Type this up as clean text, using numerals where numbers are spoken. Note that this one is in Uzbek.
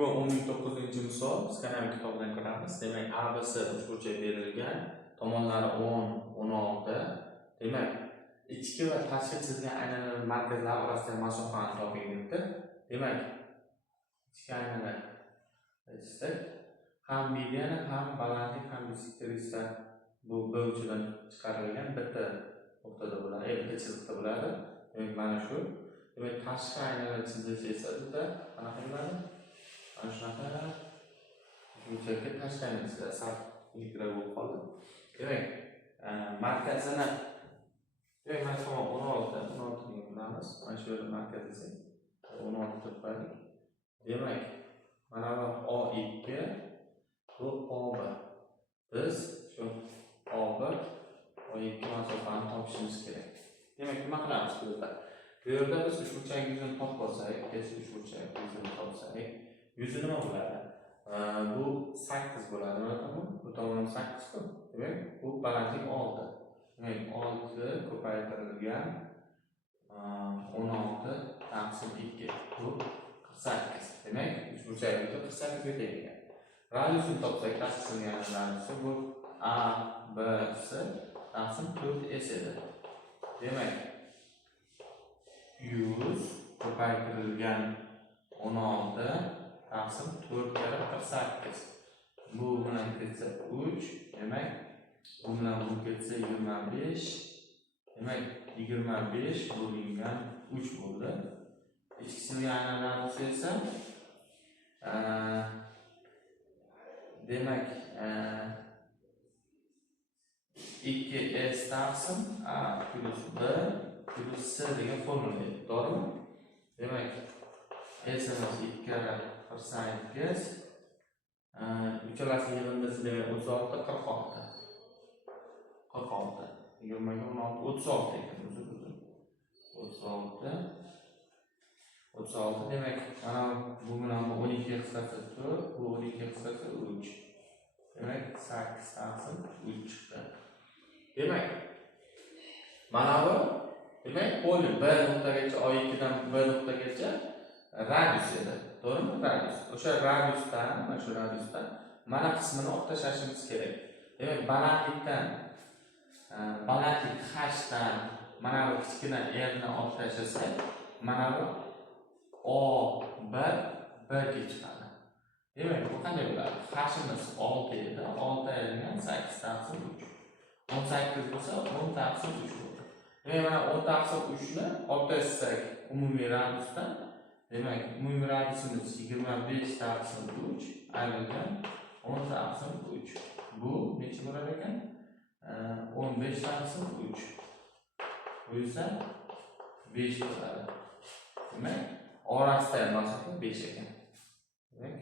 Bugun 19-misol psixoanaliz kitobidan ko'ramiz. Demak, ABC uchburchak berilgan, tomonlari 10, 16. Demak, ichki va tashqi chizgan aynalar markazlari orasidagi masofani toping debdi. Demak, ichki aynalar aytsak, ham mediana, ham balandlik, ham bisektorista bu B uchidan chiqarilgan bitta nuqtada bo'ladi, bitta chiziqda bo'ladi. Demak, mana shu. Demak, tashqi aynalar chizish esa bizda qanaqa bo'ladi? Ana shunaqa uchburchakka tashqi ayna chiziladi. Sal yig'ira bo'lib qoldi. Demak, markazini demak, mana shu 16 ni bilamiz. Mana shu yerda markaz desak 16 deb qo'ydik. Demak, mana bu O2 bu O1. Biz shu O1 O2 masofani topishimiz kerak. Demak, nima qilamiz bu yerda? Bu yerda biz uchburchak yuzini topib olsak, qaysi uchburchak yuzini topsak, yuzi nima bo'ladi? Bu 8 bo'ladi. Mana bu tomoni 8 ku. Demak, bu balandlik 6. Demak, 6 ko'paytirilgan 16 taqsim 2 bu 48. Demak, uchburchak yuzi 48 ga tegagan. Radiusini topsak, tashqi chizgan radiusi bu A, B, C taqsim 4S edi. Demak, 100 ko'paytirilgan 16 taqsim 4 karra 48. Bu bilan ketsa 3, demak, bu bilan bu ketsa 25. Demak, 25 bo'lingan 3 bo'ldi. Ichki chizgan aynalar esa demak, 2S taqsim A plus B plus C degan formula edi, to'g'rimi? Demak, S'imiz 2 karra 48. Uchalasi yig'indisi demak 36 46. 46. 20 ga 16 36 ekan o'zi. 36. 36 demak, mana bu bilan bu 12 qisqasi 4, bu 12 qisqasi 3. Demak, 8 taqsim 3 chiqdi. Demak, mana bu demak, poli B nuqtagacha O2 dan B nuqtagacha radius edi. To'g'rimi? Radius. O'sha radiusdan, mana shu radiusdan mana qismini olib tashlashimiz kerak. Demak, balandlikdan balandlik h dan mana bu kichkina r ni olib tashlasak, mana bu O1 1 ga chiqadi. Demak, bu qanday bo'ladi? H'imiz 6 edi. 6 aylangan 8 taqsim 3. 18 bo'lsa 10 taqsim 3 bo'ladi. Demak, mana 10 taqsim 3 ni olib tashlasak umumiy radiusdan, demak, umumiy radiusimiz 25 taqsim 3 aylangan 10 taqsim 3. Bu necha bo'lar ekan? 15 taqsim 3. Bu esa 5 bo'ladi. Demak, orasidagi masofa 5 ekan. Demak,